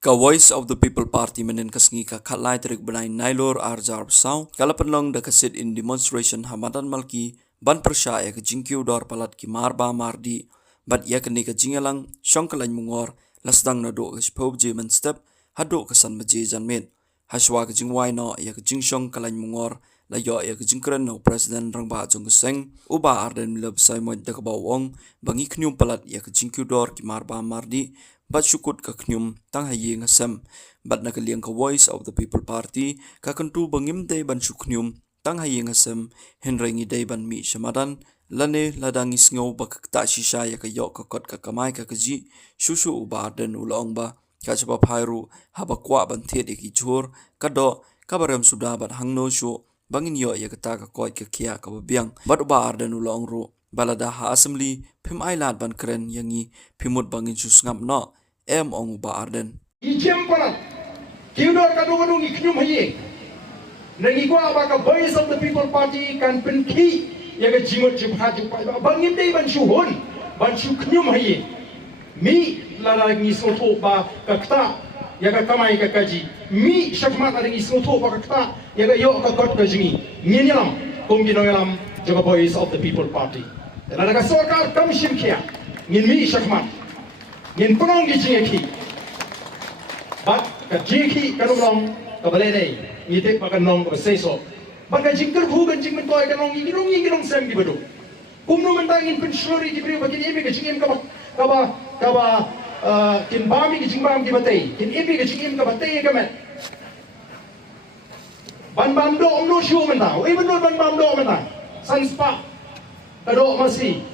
Ka Voice of the People Party menen kasngi ka khalai terik benai nailor arjar besau kala penlong da kasit in demonstration hamadan malki ban persya ya ke jingkiu dor palat ki marba mardi bat ya ke ni ka jingelang shongkalany mungor lasdang na do ka spob jemen step hado kasan maje janmet haswa ka jingwai no ya ke jingshong kalany mungor la yo ya ke jingkren no president rangba jong seng uba arden milab sai mo da ka bawong bangi knyum palat ya ke jingkiu dor ki marba mardi bat syukut ka knyum tang hayi ngasam bat na kaliang ka Voice of the People Party ka kentu bangim de ban syuknyum tang hayi ngasam henrengi de ban mi shamadan lane ladang isngo bak ta shisha ya ka yok ka kot ka kamai ka kaji shushu uba den ulong ba ka chapa phairu haba kwa ban the de ki chur ka do ka baram suda bat hangno shu bangin yo ya ka ta ka koi ka kia ka biang bat uba arden ulong ru balada ha assembly phim ailat ban kren yangi phimut bangin shu ngap no em ong uba arden Ijem palat, kiudor kadung-kadung iknyum haye. Nangi gua abaka Voice of the People Party kan penki ya ke jimut jibhat jupai bangim dei ban shuhun ban shu knyum haye. Mi la ngi soto ba kakta ya ka kamai ka kaji. Mi shakmat la ngi soto ba kakta ya ka yo ka kot ka jingi. Nyenyalam kongginongalam jaga Voice of the People Party. Dan ada ka sorkar kam shimkia. Ngin mi shakmat. Ngin penong gi jingeki. Bat ka jiki ka nong ka balene ngite pa ka nong ka seso bat ka jingker hu kan jing mentoy ka nong ngi nong sem di badu kumno mentangin pensyuri di beri bakin imi ka jingim ka ba kin bami ka jingbam di batay kin imi ka jingim ka batay ka met ban bam do no shu menta even no ban bam do menta sanspa ka do masi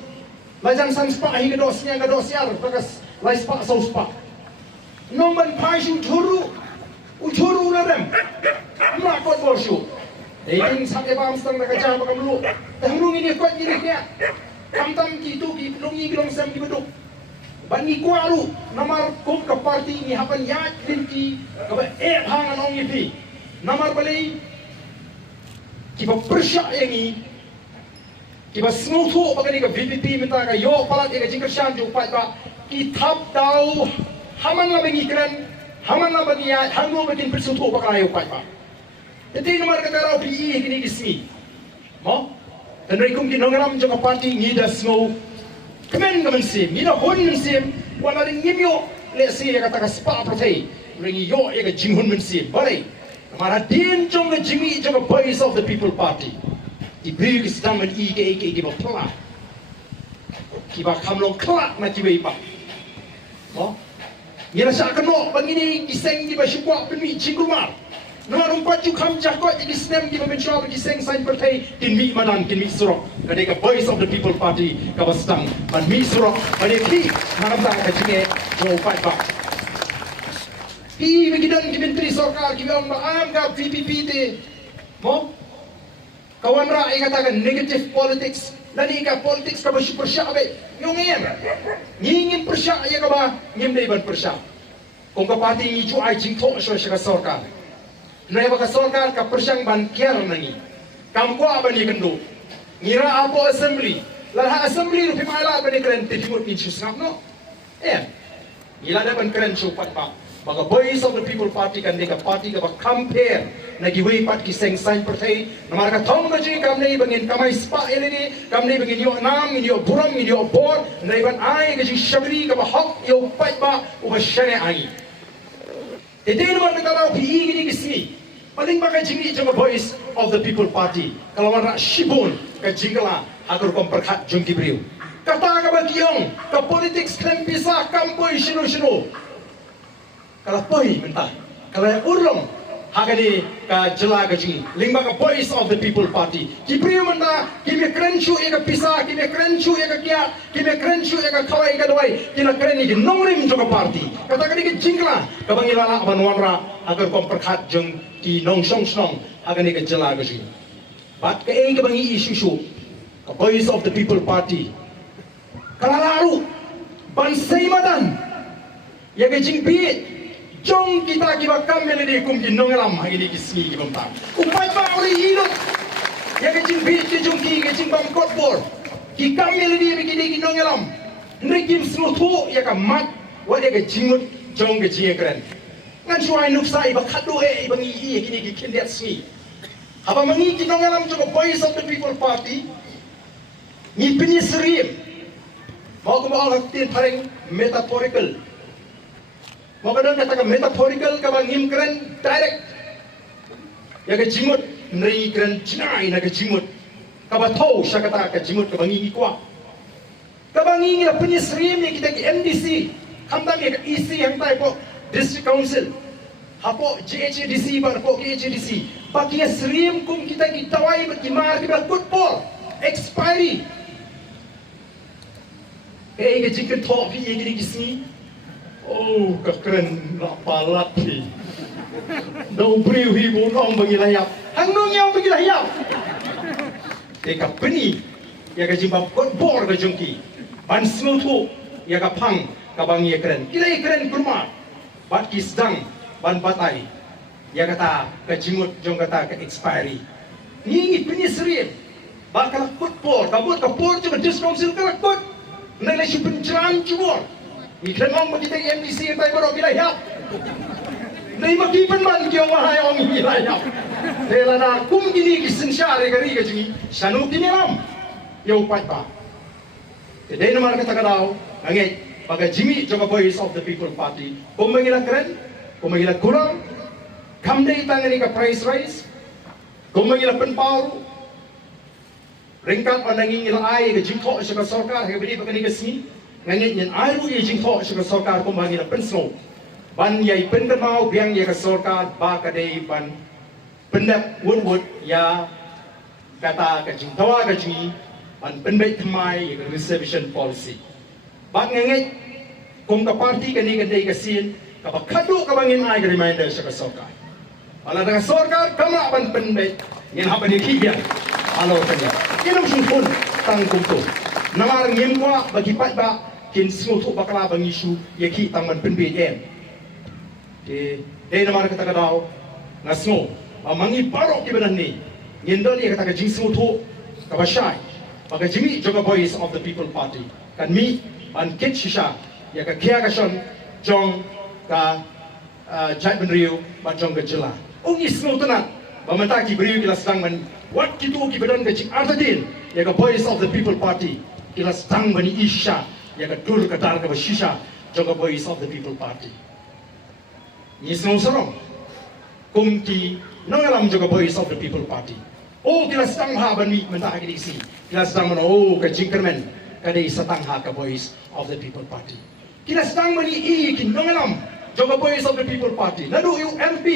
lajan sanspa hi ka do siang ka do siar bakas laispa sauspa Nomban paishu uchuru ularem, nak kot borshu. Ini sampai bam setang nak kerja apa kamu lu? Kamu ini kot ini dia. Tam kitu ki lungi kilong sem ki beduk. Bani kualu namar kum ke parti ini hapan yat linki kabe hang anong ipi. Namar balai kiba persya yangi kiba smutu bagani ka VPP minta ka yo palat ka jingkar shan ju pat ba ki thap dau Haman la bengi keren, haman la bengi ya, hango bekin persutu bakal ayo pai pa. Jadi nomor kata rau PE kini kismi, mo? Dan rekum kini nongaram jaka parti ngida snow, kemen kemen sim, ngida hon sim, wala ring ngimyo le si ya kata kaspa prote, ring yo ya ka jinghun men sim, balai. Namara din jong le jingi jaka Voice of the People Party. Ibri kisdam men ike kiba pla, kiba kamlong klak na kiba ipa, mo? Yang rasa kena begini kiseng di basyukwa penmi cingkumar. Nama rumpat jukam jakot di kisnem di pembensyua kiseng sain pertai kin mi madan kin mi surok. Kadeka Voice of the People Party kabastang ban mi surok baneki nanam tak kajinge jo pai ba. Pi begidan di menteri sarkar ki ang am ka VPP te. Mo kawan ra ay katakan negative politics. Lani ka politics ka basyuk persya abe. Yung ngingin persya ya ka ba ngim dai ban persya. Kung ka parti ngi ju ai jing tho so ka sarkar. Nay ba ka sarkar ka persyang ban kiar nangi. Kam ko aba ni kendo. Ngira apo assembly. Lah assembly ru pimala ba ni kren te timur ni susngap no. Ngila da ban kren chu pat pa. Baga Voice of the People Party kan deka party ka ba compare na giway pat kiseng sign pertai namar ka thong ka ji kam nei bangin kamai spa eleni kam nei bangin yo nam ni yo buram ni yo bor nei ban ai ka ji shabri ka ba hok yo pat ba u ba shane ai ete namar ka tara pi gini kismi paling ba ka jingi jong Voice of the People Party kalau man ra shibun ka jingala agar kom perkhat jong gibriu kata ka ba kiong ka politics klem pisa kampoi shino kalau poi mentah, kalau urung hagani ka jela gaji, lingba ka Voice of the People Party. Kipriu mentah, kimi krenchu eka pisa, kimi krenchu eka kia, kimi krenchu eka kawai eka doi, kina kren iki nongrim joka party. Kata kani ke jingla, kabangilala abanwanra agar kom perkhat jeng ki nong snong hagani ka jela gaji. Bat ke eka bangi isu ka Voice of the People Party. Kalalaru, bansai madan, ya ke jingpit. Jong kita kiba kamel di kum ginongalam hagini kismi kibam ta. Upai pa uri hilot. Ya ke jing bit ke jong ki ke jing bam kotbor. Ki kamel di begini ginongalam. Nrikim smutu ya ka mat wa ya ke jingut jong ke jinge kren. Ngan suai nuksa iba kado iba ngi kini kindiat sini. Haba mangi kinong alam juga Voice of the People Party. Ni penyisrim. Mau kemau haktin paling metaphorical. Mau kadang katakan metaphorical kabang ngim keren direct. Ya ke jimut nri keren jinai na ke jimut. Kaba tahu saya kata ke jimut kabang ngi kuat. Kabang ngi la penyisrim ni kita ke MDC. Hamdam ya ke EC yang tai po District Council. Hapo GHDC bar po GHDC. Bagi serim kum kita tawai berkimar kita football expiry. Ke jika top yang gini sini. Oh keren lapalat ni. Dau beriu hibu nong bagi layap. Hangnong yang bagi layap. Eka peni ya ke jimba football ke jongki. Ban semua tu ya ke pang kabang ya keren. Kita keren kurma. Bat kisdang ban batai. Ya kata ke jimut jong kata ke expiry. Ni penyisrim. Bakal football kabut kapur juga diskonsil kelakut. Nilai si penceran cubur. Ni kena orang kita MDC yang tak berok wilayah. Ni makipan man kau wahai orang wilayah. Delana kum gini kisensyare kari kajungi. Sanu kini ram. Ya upat pa. Jadi nama kata kadau. Angin bagai Jimmy juga Voice of the People Party. Kau mengira keren, kau mengira kurang. Kamdei tangani ka price rise. Kau mengira penparu. Ringkat pandangin ila ai ke jingko sa sarkar ke bini pakani ke sini. Ngangit nyen ai ru ye jingko sa sarkar kau mengira pensno. Ban yai pendamau biang ye ka sarkar ba ka dei ban pendap wood ya kata ke jingtawa ke jingi ban pendai thamai ye ka reservation policy. Bang ngangit kung ka party kani ka dei ka sin ka bakado ka bangin ai ka reminder sa sarkar. Ala dengan sorkar kama ban pendek yang apa ni kian alo kanya kinam sungpun tangkum tu namar ngem kwa bagi pat ba kin smutu bakala bang isu yaki tang ban pendek em de namar kata kadau ngasno amangi barok ki banan ni ngendo ni kata ka jing smutu ka basai baga jimi joga Voice of the People Party kan mi ban kit shisha ya ka kia ka shon jong ka jai ben riu ba jong ka jela Ungi semua tenang, pemerintah beriu kita sedang buat kita badan kecik artadin, ya ke Voice of the People Party, kita sedang bani isya, ya ke dur kedal ke shisha, juga Voice of the People Party. Ini semua serong, kumti, nangalam juga Voice of the People Party. Oh kita sedang bani mentah kita isi, kita sedang kecik kermen, kada sedang ke Voice of the People Party. Kita sedang bani ikin nangalam juga Voice of the People Party. Lalu UMP.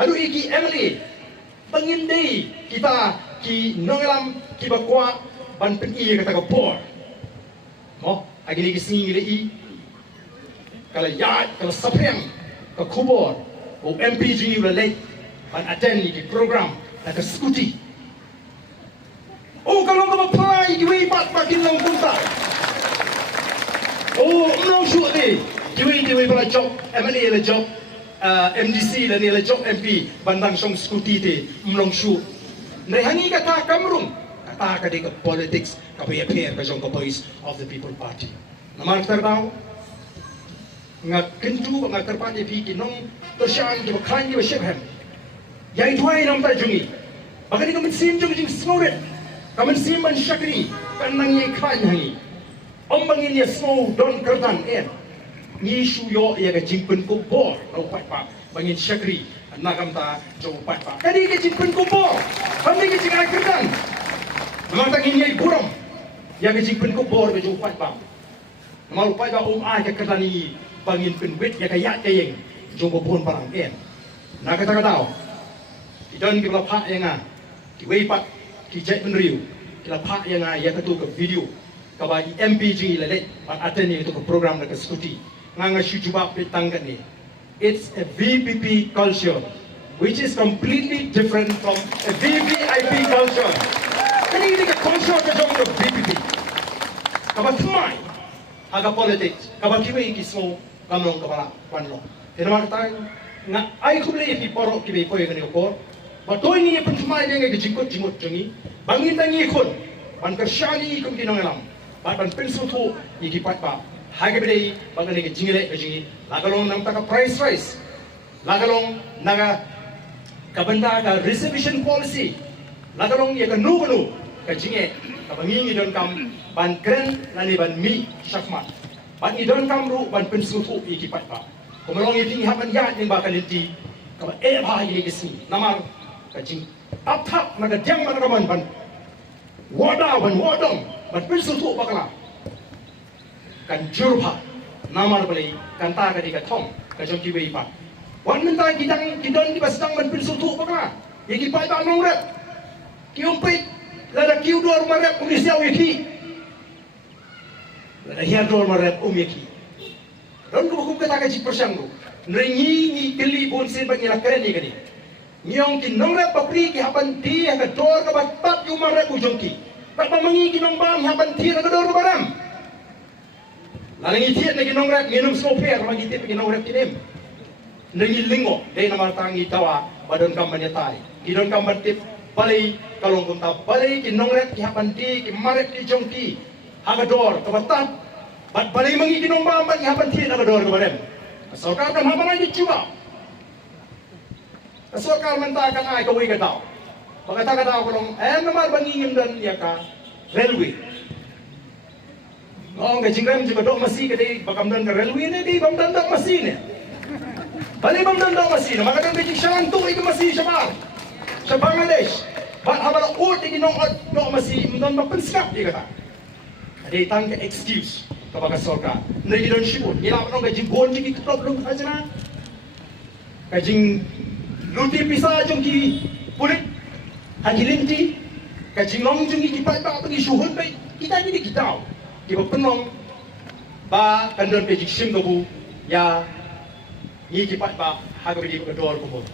Aduh iki Emily pengindai kita ki nongalam ki bakwa ban pengi kata ke por mo agi ni kising ile i kala ya kala saprem ke kubor o MPG relate ban attend ni program na ke skuti oh kalau kau apply diwe pat makin lang punta oh no shoot ni diwe para job Emily le job MDC dan nilai job MP bandang song skuti te mlong shu nei hangi kata kamrung kata ka de politics ka pe ka jong ka Voice of the People Party namar terdau ngak kentu ngak terpat ye pi kinong tersyan ki bakhan ye ship hem yai tuai nam ta jungi bagani ka sim jong jing snoret ka sim ban shakri kan nang ye khan hangi om bangin ye snow don kertan ni shuyo ya ke jingpen ko bor no pat pa bangin shakri nakam ta jo pat pa kadi ke jingpen ko bor kami ke jingai kerdan namang tangin ye buram ya ke jingpen ko bor ke jo pat pa namal pat ba ai ke kerdani bangin pen wet ya ke ya ke yeng jo bo bon parang na kata kata idon ke la pa yang ki wei pat ki jai menriu ki la pa yang ya ke tu ke video ka ba MPG le le pat attend itu ke program ke skuti nganga syujubak pitangkat ni. It's a VPP culture, which is completely different from a VVIP culture. Kani ini ke culture ke jom ke VPP. Kabat semai, agak politik. Kabat kiwe ikismo kamlong kabala panlo. Kenapa kita nga ay kumle ipi porok kiwe koy kani okor. Batoy ni ipun semai dia ngai jingkut jongi. Bangin tangi ikun. Ban kersyani ikum kinongalam. Ban pensutu ikipat ba. Harga berdei, bagaimana ke jingile ke jingi, lagalong nam taka price rise, lagalong naga kabanda ka reservation policy lagalong ya ka nu ka jinge ka bangingi don kam ban kren nani ban mi syakmat ban idon kam ru ban pensutu ikipat pa kumalong iting haban ya ning bakal inti ka ba ini kesini namar ka jing athap naga jang man kaman ban wadong ban pensutu bakala kan jurpa namar beli kanta ka di ka thong ka jong ki wei pa wan men tai kidon di basang man pensutu bakala iki pa ta nong rep ki umpit lada ki udor marep umisia wiki lada hiar dor marep umiki don ko hukum kata ka ji persang ru nrengi ni kili bon sin bagi la keren ni kadi nyong ki nong rep papri ki haban ti ka dor ka bat yu marep ujong ki pat mangi ki nong bam haban ti ka dor ka baram lalangi tiet lagi nong rep nginum soper bagi ti ki nong rep kinim nrengi lingo dei nama tangi tawa badon kam manyatai kidon kam batip balai kalong kunta balai ki nongret ki hapanti ki maret ki jongki hagador kabatat bat balai mangi ki nomba bat ki hapanti hagador kabadem sarkar kan hamana ni cuba sarkar mentakan ai ka wi ka daw pagkata ka daw kolong namar bangingin dan ya ka railway ngong ka jingram juga dok masih ka dei bakamdan ka railway ne dei bamdan dak masih ne balai bamdan dak masih ne maka dan ka shantu itu masih syamar sa Bangladesh bat habala ut di nong no masih non mapenskap di kata ada tang ke excuse kepada sorka nei don shibun ila nong gajing bon ji ki problem ajana gajing luti pisa jong ki pulit hajilinti gajing nong jong ki pa pergi suhun bai kita ni di kita ki penong ba kandon pe jiksim gobu ya ni ki pa haga di dor ko